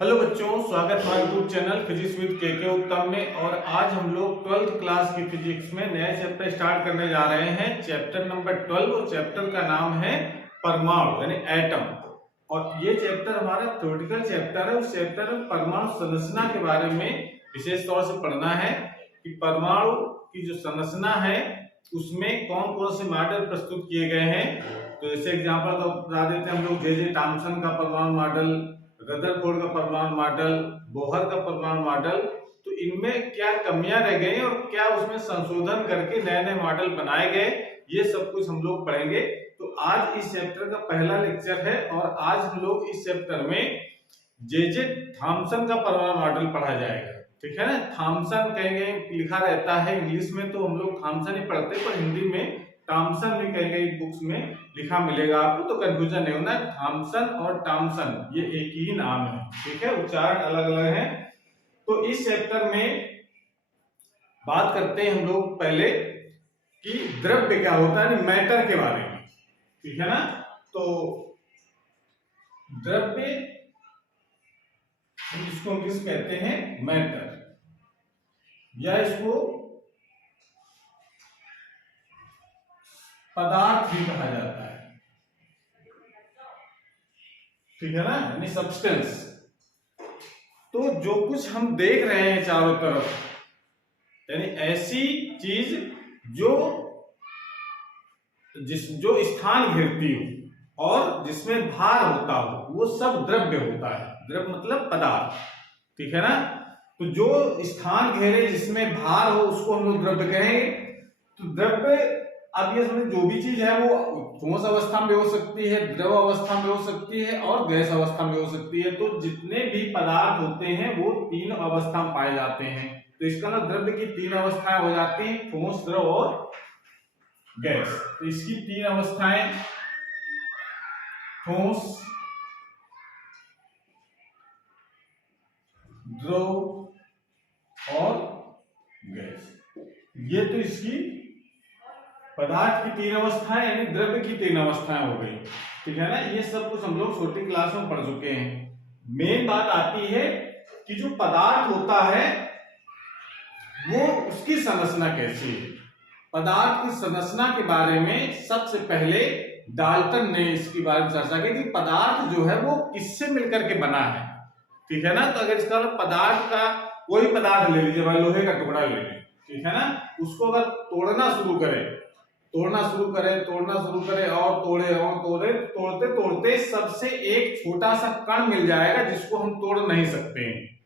Hello बच्चों, स्वागत है यूट्यूब चैनल फिजिक्स विद के उत्तम में। और आज हम लोग 12th क्लास की फिजिक्स में नया चैप्टर स्टार्ट करने जा रहे हैं, चैप्टर नंबर 12। और चैप्टर का नाम है परमाणु यानी एटम। और ये चैप्टर हमारा थ्योरेटिकल चैप्टर है। उस चैप्टर में परमाणु संरचना के बारे में विशेष तौर से पढ़ना है कि परमाणु की जो संरचना है उसमें कौन कौन से मॉडल प्रस्तुत किए गए हैं। तो जैसे एग्जाम्पल तो बता देते हैं हम लोग, जे थॉमसन का परमाणु मॉडल, रदरफोर्ड का परमाणु मॉडल, बोहर का परमाणु मॉडल। तो इनमें क्या कमियां रह गई और क्या उसमें संशोधन करके नए नए मॉडल बनाए गए, ये सब कुछ हम लोग पढ़ेंगे। तो आज इस चैप्टर का पहला लेक्चर है और आज हम लोग इस चैप्टर में जे थॉमसन का परमाणु मॉडल पढ़ा जाएगा। ठीक है ना, थॉमसन कहीं लिखा रहता है इंग्लिश में, तो हम लोग थॉमसन ही पढ़ते हैं, पर हिंदी में थॉमसन भी कहीं बुक्स में लिखा मिलेगा आपको, तो कंफ्यूजन नहीं होना। थॉमसन और टॉमसन ये एक ही नाम है, ठीक है, उच्चारण अलग अलग है। तो इस चैप्टर में बात करते हैं हम लोग पहले कि द्रव्य क्या होता है, मैटर के बारे में। ठीक है ना, तो द्रव्य इसको इंग्लिश कहते हैं मैटर, या इसको पदार्थ भी कहा जाता है। ठीक है ना, यानी सब्सटेंस। तो जो कुछ हम देख रहे हैं चारों तरफ, यानी ऐसी चीज जो स्थान घेरती हो और जिसमें भार होता हो, वो सब द्रव्य होता है। द्रव्य मतलब पदार्थ। ठीक है ना, तो जो स्थान घेरे जिसमें भार हो उसको हम लोग द्रव्य कहेंगे। तो द्रव्य, अब ये समझ, जो भी चीज है वो ठोस अवस्था में हो सकती है, द्रव अवस्था में हो सकती है और गैस अवस्था में हो सकती है। तो जितने भी पदार्थ होते हैं वो तीन अवस्था में पाए जाते हैं। तो इसका मतलब द्रव्य की तीन अवस्थाएं हो जाती हैं, ठोस, द्रव और गैस। तो इसकी तीन अवस्थाएं, ठोस, द्रव और गैस, ये तो इसकी पदार्थ की तीन अवस्थाएं यानी द्रव्य की तीन अवस्थाएं हो गई। ठीक है ना, ये सब कुछ हम लोग छोटी क्लास में पढ़ चुके हैं। मेन बात आती है कि जो पदार्थ होता है वो उसकी संरचना कैसी है। पदार्थ की संरचना के बारे में सबसे पहले डाल्टन ने इसके बारे में चर्चा की कि पदार्थ जो है वो किससे मिलकर के बना है। ठीक है ना, तो अगर इसका पदार्थ का कोई पदार्थ ले लीजिए, भाई लोहे का टुकड़ा ले लीजिए, ठीक है ना, उसको अगर तोड़ना शुरू करें और तोड़ते तोड़ते सबसे एक छोटा सा कण मिल जाएगा जिसको हम तोड़ नहीं सकते हैं।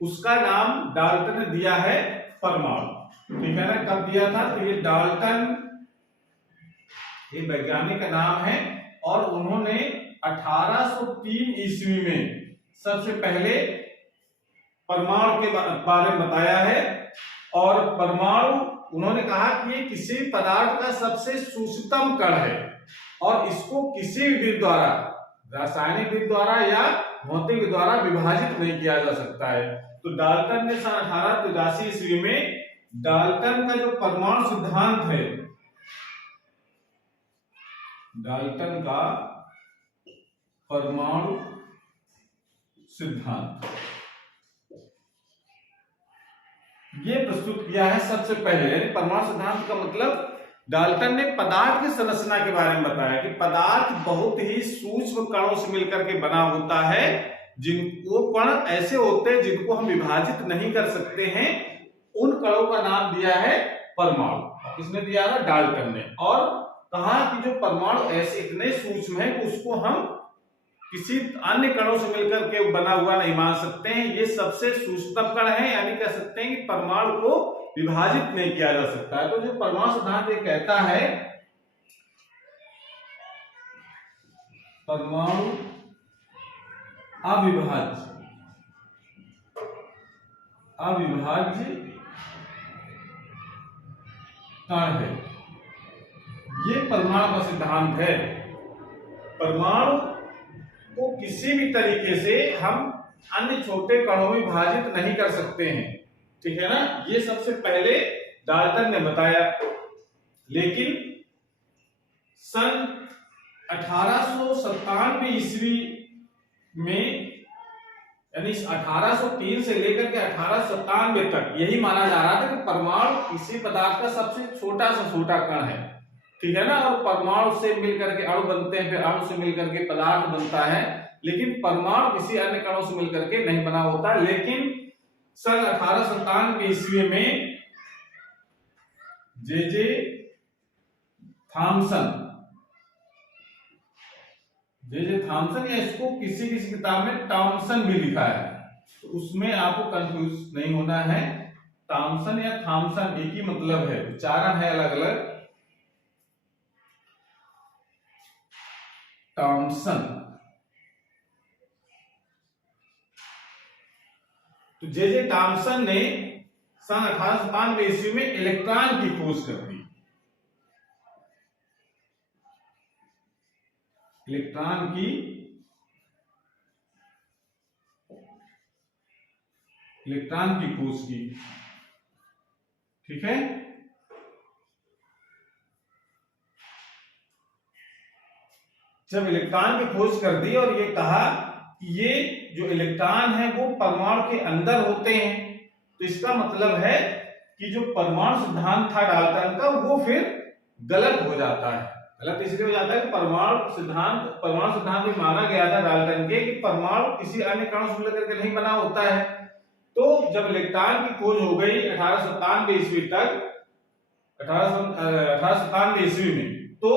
उसका नाम डाल्टन ने दिया है परमाणु। ठीक है ना, कब दिया था? तो ये डाल्टन, ये वैज्ञानिक का नाम है और उन्होंने 1803 ईस्वी में सबसे पहले परमाणु के बारे में बताया है। और परमाणु, उन्होंने कहा कि ये किसी पदार्थ का सबसे सूक्ष्मतम कण है और इसको किसी भी विधि द्वारा, रासायनिक विधि द्वारा या भौतिक विधि द्वारा विभाजित नहीं किया जा सकता है। तो डाल्टन ने सन 1883 ईस्वी में डाल्टन का जो परमाणु सिद्धांत है, डाल्टन का परमाणु सिद्धांत, ये प्रस्तुत किया है सबसे पहले। यानी परमाणु सिद्धांत का मतलब डाल्टन ने पदार्थ की संरचना के बारे में बताया कि पदार्थ बहुत ही सूक्ष्म कणों से मिलकर के बना होता है, जिनको कण ऐसे होते हैं जिनको हम विभाजित नहीं कर सकते हैं। उन कणों का नाम दिया है परमाणु। किसने दिया था? डाल्टन ने। और कहा कि जो परमाणु ऐसे इतने सूक्ष्म है कि उसको हम किसी अन्य कणों से मिलकर के बना हुआ नहीं मान सकते हैं। ये सबसे सूक्ष्मतम कण है, यानी कह सकते हैं कि परमाणु को विभाजित नहीं किया जा सकता है। तो जो परमाणु सिद्धांत ये कहता है, परमाणु अविभाज्य कण है, ये परमाणु का सिद्धांत है। परमाणु को किसी भी तरीके से हम अन्य छोटे कणों में विभाजित नहीं कर सकते हैं। ठीक है ना, ये सबसे पहले डाल्टन ने बताया। लेकिन सन 1897 ईस्वी में यानी 1803 से लेकर के 1897 तक यही माना जा रहा था कि परमाणु किसी पदार्थ का सबसे छोटा से छोटा कण है, ठीक है ना। और परमाणु से मिलकर के अणु बनते हैं, फिर अणु से मिलकर के पदार्थ बनता है, लेकिन परमाणु किसी अन्य कणों से मिलकर के नहीं बना होता। लेकिन सन 1897 ईस्वी में जे थॉमसन या इसको किसी किसी किताब में टॉमसन भी लिखा है, तो उसमें आपको कंफ्यूज नहीं होना है। टॉमसन या थॉमसन एक ही मतलब है, उच्चारण है अलग अलग। टॉमसन, तो जे टॉमसन ने सन 1897 ईस्वी में इलेक्ट्रॉन की खोज कर दी। इलेक्ट्रॉन की खोज की, ठीक है। जब इलेक्ट्रॉन की खोज कर दी और ये कहा कि ये जो इलेक्ट्रॉन है वो परमाणु के अंदर होते हैं, तो इसका मतलब है कि जो परमाणु सिद्धांत था डाल्टन का वो फिर गलत हो जाता है। गलत इसलिए हो जाता है कि परमाणु सिद्धांत में माना गया था डाल्टन के कि परमाणु किसी अन्य कणों से मिलकर के नहीं बना होता है। तो जब इलेक्ट्रॉन की खोज हो गई 1897 ईस्वी तक, 1897 ईस्वी में, तो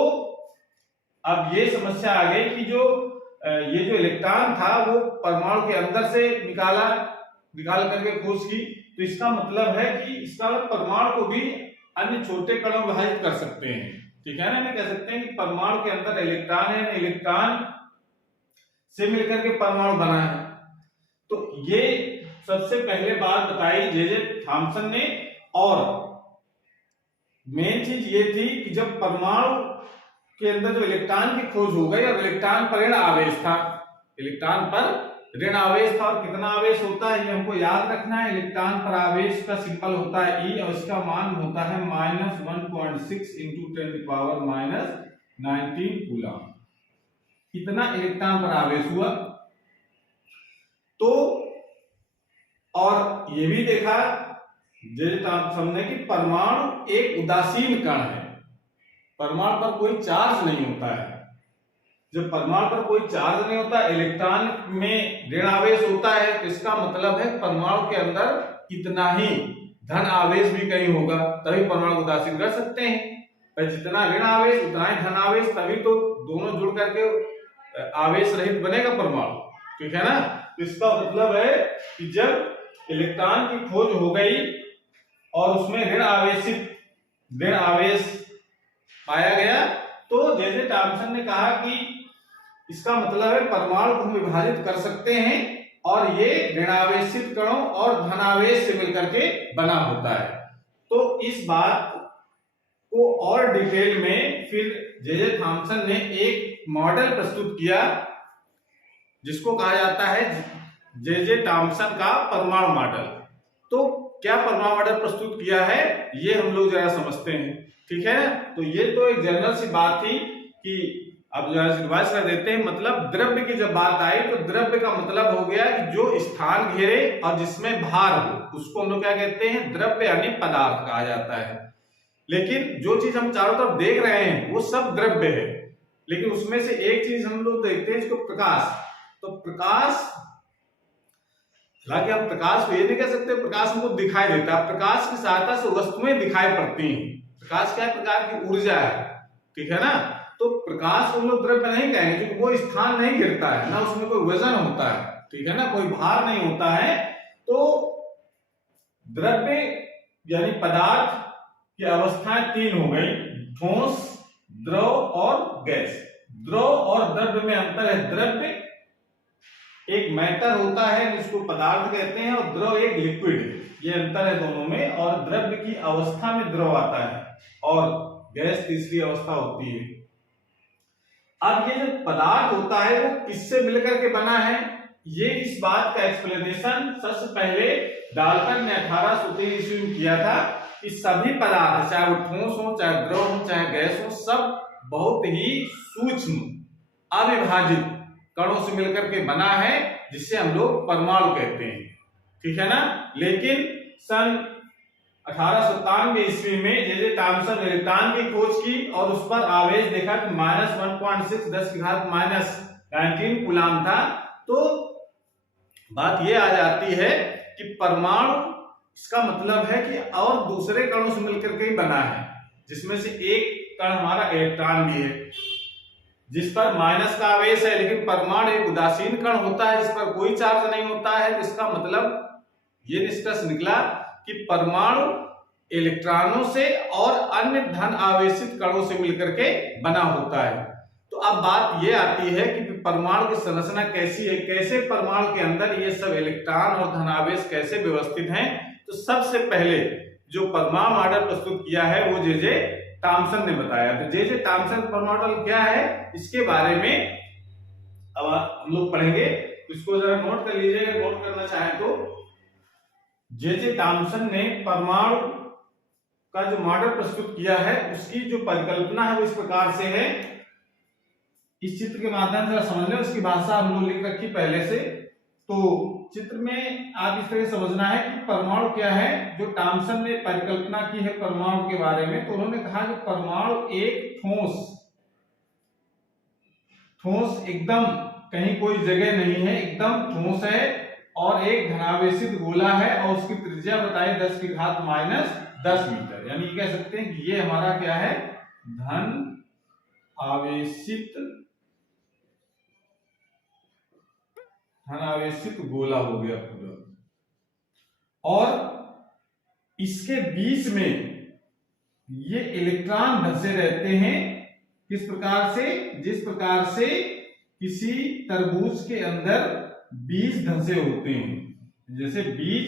अब ये समस्या आ गई कि ये जो इलेक्ट्रॉन था वो परमाणु के अंदर से निकाल करके खोज की, तो इसका मतलब है कि इसका परमाणु को भी अन्य छोटे कणों में विभाजित कर सकते हैं, ठीक है ना। नहीं कह सकते हैं कि परमाणु के अंदर इलेक्ट्रॉन है, इलेक्ट्रॉन से मिलकर के परमाणु बना है। तो ये सबसे पहले बात बताई जे थॉमसन ने। और मेन चीज ये थी कि जब परमाणु के अंदर जो इलेक्ट्रॉन की खोज हो गई और इलेक्ट्रॉन पर ऋण आवेश था, इलेक्ट्रॉन पर ऋण आवेश था, और कितना आवेश होता है ये हमको याद रखना है। इलेक्ट्रॉन पर आवेश का सिंबल होता है E और इसका मान होता है -1.6 × 10⁻⁹ कूलम। इतना इलेक्ट्रॉन पर आवेश हुआ। तो और ये भी देखा हमने कि परमाणु एक उदासीन कण है, परमाणु पर कोई चार्ज नहीं होता है। जब परमाणु पर कोई चार्ज नहीं होता, इलेक्ट्रॉन में ऋण आवेश होता है, तो इसका मतलब है परमाणु के अंदर इतना ही धन आवेश भी कहीं होगा, तभी परमाणु को उदासीन कर सकते हैं। जितना ऋण आवेश उतना ही धन आवेश, तभी तो दोनों जुड़ करके आवेश रहित बनेगा परमाणु, ठीक है ना। तो इसका मतलब है कि जब इलेक्ट्रॉन की खोज हो गई और उसमें ऋण आवेश पाया गया, तो जे थॉमसन ने कहा कि इसका मतलब है परमाणु को हम विभाजित कर सकते हैं और ये ऋणावेशित कणों और धनावेश से मिलकर के बना होता है। तो इस बात को और डिटेल में फिर जे थॉमसन ने एक मॉडल प्रस्तुत किया, जिसको कहा जाता है जे थॉमसन का परमाणु मॉडल। तो क्या परमाणु मॉडल प्रस्तुत किया है ये हम लोग जरा समझते हैं, ठीक है। तो ये तो एक जनरल सी बात थी कि अब जरा रिवाइज कर देते हैं। मतलब द्रव्य की जब बात आई तो द्रव्य का मतलब हो गया कि जो स्थान घेरे और जिसमें भार हो, उसको हम लोग क्या कहते हैं, द्रव्य यानी पदार्थ कहा जाता है। लेकिन जो चीज हम चारों तरफ देख रहे हैं वो सब द्रव्य है, लेकिन उसमें से एक चीज हम लोग देखते हैं इसको प्रकाश। तो प्रकाश, हालांकि हम प्रकाश को ये नहीं कह सकते प्रकाश हमको दिखाई देता है, प्रकाश की सहायता से वस्तुएं दिखाई पड़ती हैं। प्रकाश क्या प्रकार की ऊर्जा है, ठीक है ना। तो प्रकाश को हम लोग द्रव्य नहीं कहेंगे क्योंकि वो स्थान नहीं गिरता है, ना उसमें कोई वजन होता है, ठीक है ना, कोई भार नहीं होता है। तो द्रव्य यानी पदार्थ की अवस्थाएं तीन हो गई, ठोस, द्रव और गैस। द्रव और द्रव्य में अंतर है। द्रव्य एक मैटर होता है जिसको पदार्थ कहते हैं, और द्रव एक लिक्विड है, ये अंतर है दोनों में। और द्रव्य की अवस्था में द्रव आता है और गैस तीसरी अवस्था होती है। अब ये जो पदार्थ होता है वो किससे मिलकर के बना है, ये इस बात का एक्सप्लेनेशन सबसे पहले डाल्टन ने 1803 ईस्वी में किया था कि सभी पदार्थ, चाहे वो ठोस हो, चाहे द्रव हो, चाहे गैस हो, सब बहुत ही सूक्ष्म अविभाजित कणों से मिलकर के बना है, जिससे हम लोग परमाणु कहते हैं, ठीक है ना। लेकिन सन 1897 ईस्वी में जे जे थॉम्सन ने इलेक्ट्रॉन की खोज की और उस पर आवेश देखा कि -1.6 10⁻⁻19 कूलाम था। तो बात ये आ जाती है कि परमाणु, इसका मतलब है कि और दूसरे कणों से मिलकर के ही बना है, जिसमें से एक कण हमारा इलेक्ट्रॉन भी है जिस पर माइनस का आवेश है, लेकिन परमाणु एक उदासीन कण होता है जिस पर कोई चार्ज नहीं होता है। तो इसका मतलब ये निष्कर्ष निकला कि परमाणु इलेक्ट्रॉनों से और अन्य धन आवेशित कणों से मिलकर के बना होता है। तो अब बात ये आती है कि परमाणु की संरचना कैसी है, कैसे परमाणु के अंदर ये सब इलेक्ट्रॉन और धनावेश कैसे व्यवस्थित हैं। तो सबसे पहले जो परमाणु मॉडल प्रस्तुत किया है वो जे जे थॉम्सन ने बताया। तो जे जे थॉम्सन परमाणु मॉडल क्या है, इसके बारे में अब हम लोग पढ़ेंगे, तो इसको जरा नोट कर लीजिएगा, नोट करना चाहे तो। जे जे थॉम्सन ने परमाणु का जो मॉडल प्रस्तुत किया है उसकी जो परिकल्पना है वो इस प्रकार से है। इस चित्र के माध्यम से समझ लें, उसकी भाषा हम लोग लिख रखी पहले से। तो चित्र में आप इस तरह समझना है कि परमाणु क्या है। जो थॉम्सन ने परिकल्पना की है परमाणु के बारे में, तो उन्होंने कहा कि परमाणु एक ठोस एकदम कहीं कोई जगह नहीं है, एकदम ठोस है और एक धनावेशित गोला है और उसकी त्रिज्या बताई 10⁻⁻10 मीटर। यानी कह सकते हैं कि ये हमारा क्या है, धन आवेशित गोला हो गया पूरा। और इसके बीच में ये इलेक्ट्रॉन धंसे रहते हैं। किस प्रकार से, जिस प्रकार से किसी तरबूज के अंदर बीज धंसे होते हैं, जैसे बीज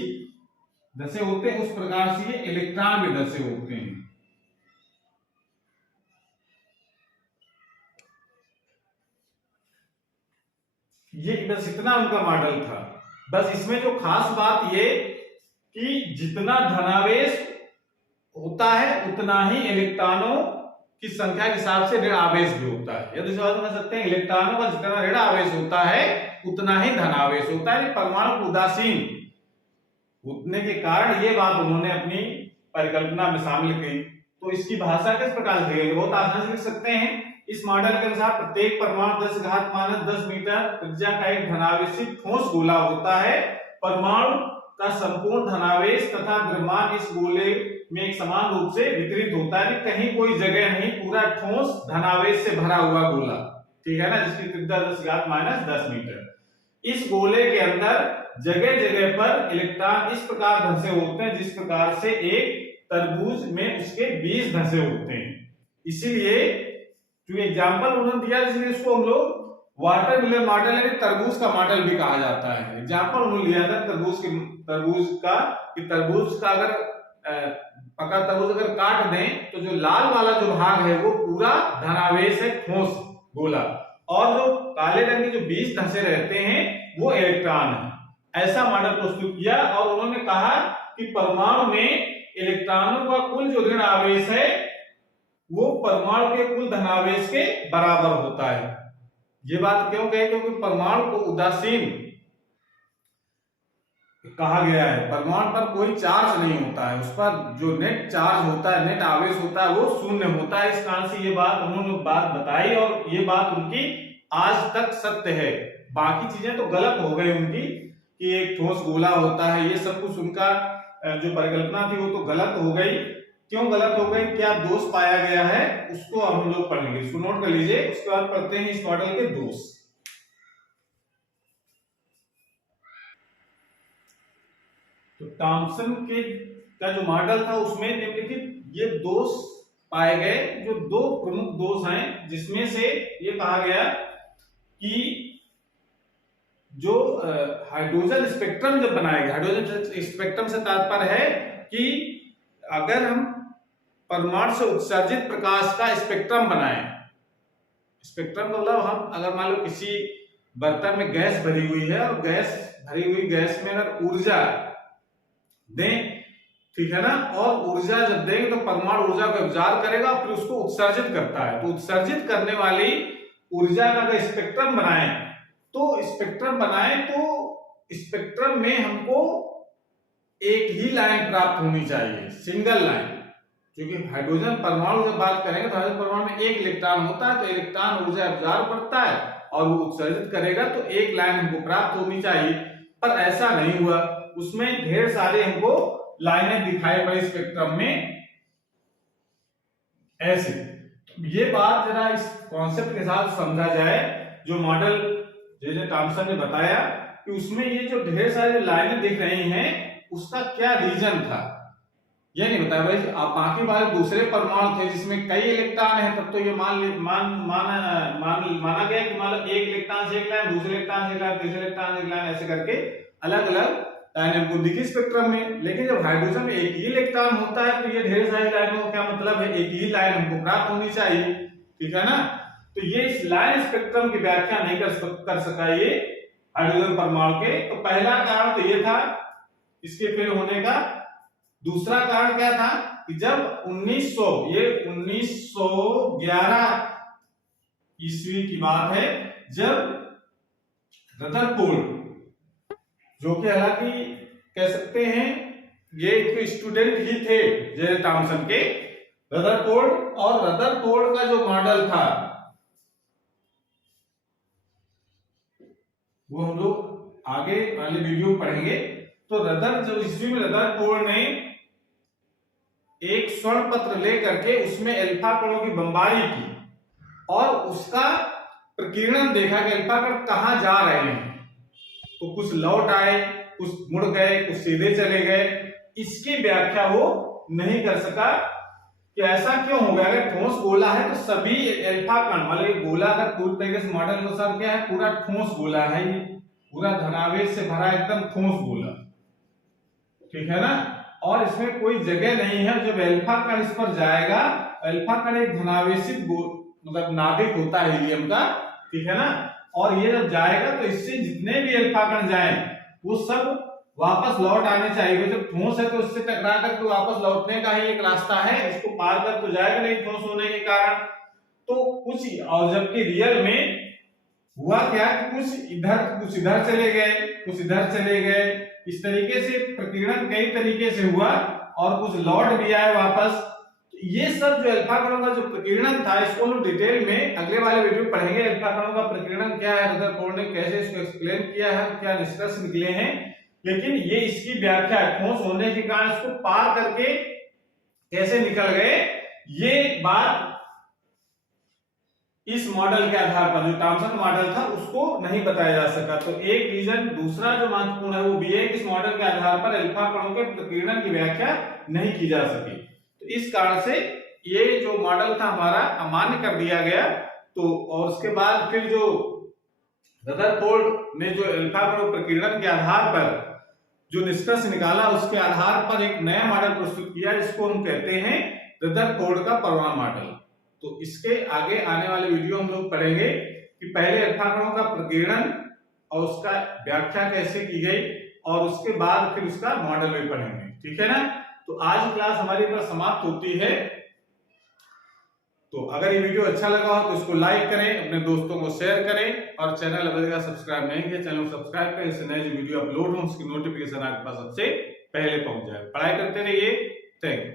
धंसे होते हैं उस प्रकार से ये इलेक्ट्रॉन भी धंसे होते हैं। ये बस इतना उनका मॉडल था। बस इसमें जो खास बात ये कि जितना धनावेश होता है उतना ही इलेक्ट्रॉनों की संख्या के हिसाब से ऋण आवेश भी होता है। यदि समझ सकते हैं, इलेक्ट्रॉनों का जितना ऋण आवेश होता है उतना ही धनावेश होता है। परमाणु उदासीन होने के कारण ये बात उन्होंने अपनी परिकल्पना में शामिल की। तो इसकी भाषा किस प्रकार से बहुत आसानी से लिख सकते हैं। इस मॉडल के अनुसार प्रत्येक परमाणु 10⁻⁻10 मीटर त्रिज्या का एक धनावेशित ठोस गोला होता है। परमाणु का संपूर्ण धनावेश तथा द्रव्यमान इस गोले में एक समान रूप से वितरित होता है, कहीं कोई जगह नहीं, पूरा ठोस धनावेश से भरा हुआ गोला, ठीक है ना, जिसकी त्रिज्या 10⁻⁻10 मीटर। इस गोले के अंदर जगह जगह पर इलेक्ट्रॉन इस प्रकार धंसे होते हैं जिस प्रकार से एक तरबूज में उसके बीज धंसे होते हैं। इसीलिए जो एग्जाम्पल उन्होंने दिया, इसलिए इसको हम लोग वाटरमेलन मॉडल यानी तरबूज का मॉडल भी कहा जाता है। एग्जाम्पल उन्होंने लिया था तरबूज का कि तरबूज का अगर पका तरबूज अगर काट दें तो जो लाल वाला जो भाग है वो पूरा धनावेश है, ठोस गोला, और जो काले रंग के जो बीज धंसे रहते हैं वो इलेक्ट्रॉन है। ऐसा मॉडल प्रस्तुत किया और उन्होंने कहा कि परमाणु में इलेक्ट्रॉनों का कुल जो ऋण आवेश है वो परमाणु के कुल धनावेश के बराबर होता है। ये बात क्यों कहे, क्योंकि परमाणु को उदासीन कहा गया है। परमाणु पर कोई चार्ज नहीं होता है, उस पर जो नेट चार्ज होता है, नेट आवेश होता है वो शून्य होता है। इस कारण से ये बात उन्होंने बताई और ये बात उनकी आज तक सत्य है। बाकी चीजें तो गलत हो गई उनकी कि एक ठोस गोला होता है, ये सब कुछ उनका जो परिकल्पना थी वो तो गलत हो गई। क्यों गलत हो गई, क्या दोष पाया गया है, उसको अब हम लोग पढ़ेंगे। इसको नोट कर लीजिए, उसके बाद पढ़ते हैं इस मॉडल के दोष। तो थॉम्सन के का जो मॉडल था उसमें निम्नलिखित ये दोष पाए गए, जो दो प्रमुख दोष हैं, जिसमें से ये कहा गया कि जो हाइड्रोजन स्पेक्ट्रम जब बनाया गया, हाइड्रोजन स्पेक्ट्रम से तात्पर्य है कि अगर हम परमाणु से उत्सर्जित प्रकाश का स्पेक्ट्रम बनाएं, स्पेक्ट्रम का मतलब हम अगर मान लो किसी बर्तन में गैस भरी हुई है और भरी हुई गैस में अगर ऊर्जा दें, ठीक है ना, और ऊर्जा जब देंगे तो परमाणु ऊर्जा को एब्जॉर्ब करेगा फिर उसको उत्सर्जित करता है। तो उत्सर्जित करने वाली ऊर्जा का अगर स्पेक्ट्रम बनाएं तो स्पेक्ट्रम बनाए तो स्पेक्ट्रम में हमको एक ही लाइन प्राप्त होनी चाहिए, सिंगल लाइन, क्योंकि हाइड्रोजन परमाणु जब बात करेंगे तो हाइड्रोजन परमाणु में एक इलेक्ट्रॉन होता है, तो इलेक्ट्रॉन ऊर्जा एब्जॉर्ब करता है और वो उत्सर्जित करेगा, तो एक लाइन हमको प्राप्त होनी चाहिए। पर ऐसा नहीं हुआ, उसमें ढेर सारे हमको लाइनें दिखाई पड़ी स्पेक्ट्रम में ऐसे। ये बात जरा इस कॉन्सेप्ट के साथ समझा जाए, जो मॉडल जे थॉमसन ने बताया कि उसमें ये जो ढेर सारी लाइनें दिख रही हैं उसका क्या रीजन था, ये नहीं बताया भाई। आप बाकी वाले दूसरे परमाणु थे जिसमें कई इलेक्ट्रॉन है, तब तो ये माना गया कि मान लो एक इलेक्ट्रॉन से एक लाइन, दूसरे इलेक्ट्रॉन से एक लाइन, तीसरे इलेक्ट्रॉन से एक लाइन, ऐसे करके अलग अलग लाइनें हमको दिखी स्पेक्ट्रम में। लेकिन जब हाइड्रोजन में एक ही इलेक्ट्रॉन होता है तो ये ढेर सारी लाइनों का क्या मतलब है, एक ही लाइन हमको प्राप्त होनी चाहिए, ठीक है ना। तो ये इस लाइन स्पेक्ट्रम की व्याख्या नहीं कर सका ये हाइड्रोजन परमाणु के। तो पहला कारण तो ये था इसके फेल होने का। दूसरा कारण क्या था कि जब 1911 ईस्वी की बात है, जब रदरफोर्ड, जो कि हालांकि कह सकते हैं ये एक स्टूडेंट ही थे जे थॉमसन के, रदरफोर्ड, और रदरफोर्ड का जो मॉडल था वो हम लोग आगे वाले वीडियो पढ़ेंगे। तो जो ईस्वी में रदरफोर्ड ने एक स्वर्ण पत्र लेकर के उसमें अल्फा कणों की बमबारी की और उसका प्रकीर्णन देखा कि अल्फा कण कहां जा रहे हैं। तो कुछ लौट आए, कुछ मुड़ गए, कुछ सीधे चले गए। इसकी व्याख्या वो नहीं कर सका कि ऐसा क्यों हो गया। अगर ठोस गोला है तो सभी अल्फा कण, मतलब गोला अगर पूरी तरीके से मॉडल अनुसार क्या है, पूरा ठोस गोला है, ये पूरा धनावेश से भरा एकदम ठोस गोला, ठीक है ना। और इसमें कोई जगह नहीं है, जब अल्फा कण इस पर जाएगा, अल्फा कण एक धनावेशित मतलब नाभिक होता है हीलियम का, ठीक है ना। और ये जब जाएगा तो इससे जितने भी अल्फा कण जाएं वो सब वापस लौट आने चाहिए। जब ठोस है तो उससे टकरा कर तो वापस लौटने का ही एक रास्ता है, इसको पार कर तो जाएगा नहीं ठोस होने के कारण। तो कुछ, और जबकि रियल में हुआ क्या कि कुछ इधर चले गए, कुछ इधर चले गए, इस तरीके से प्रकीर्णन कई तरीके से हुआ और कुछ लौट भी आए वापस। ये सब जो अल्फा कणों का जो प्रकीर्णन था, इसको हम डिटेल में अगले वाले वीडियो पढ़ेंगे। अल्फा कणों का प्रकीर्णन क्या है, रदरफोर्ड ने कैसे इसको एक्सप्लेन किया है, क्या निष्कर्ष निकले हैं। लेकिन ये इसकी व्याख्या ठोस होने के कारण इसको पार करके कैसे निकल गए, ये बात इस मॉडल के आधार पर, जो थॉमसन मॉडल था, उसको नहीं बताया जा सका। तो एक रीजन दूसरा जो महत्वपूर्ण है वो भी है कि इस मॉडल के आधार पर अल्फा कणों के प्रकीर्णन की व्याख्या नहीं की जा सकी। तो इस कारण से ये जो मॉडल था हमारा अमान्य कर दिया गया। तो और उसके बाद फिर जो रदरफोर्ड ने जो अल्फा कणों प्रकीर्णन के आधार पर जो निष्कर्ष निकाला, उसके आधार पर एक नया मॉडल प्रस्तुत किया जिसको हम कहते हैं रदरफोर्ड का परमाणु मॉडल। तो इसके आगे आने वाले वीडियो हम लोग पढ़ेंगे कि पहले अल्फा कणों का प्रकीर्णन और उसका व्याख्या कैसे की गई, और उसके बाद फिर उसका मॉडल भी पढ़ेंगे, ठीक है ना। तो आज क्लास हमारी पर समाप्त होती है। तो अगर ये वीडियो अच्छा लगा हो तो इसको लाइक करें, अपने दोस्तों को शेयर करें, और चैनल अभी तक सब्सक्राइब नहीं किया, चैनल को सब्सक्राइब करें, इससे नए जो वीडियो अपलोड हो उसकी नोटिफिकेशन आपके पास सबसे पहले पहुंच जाए। पढ़ाई करते रहिए। Thank you.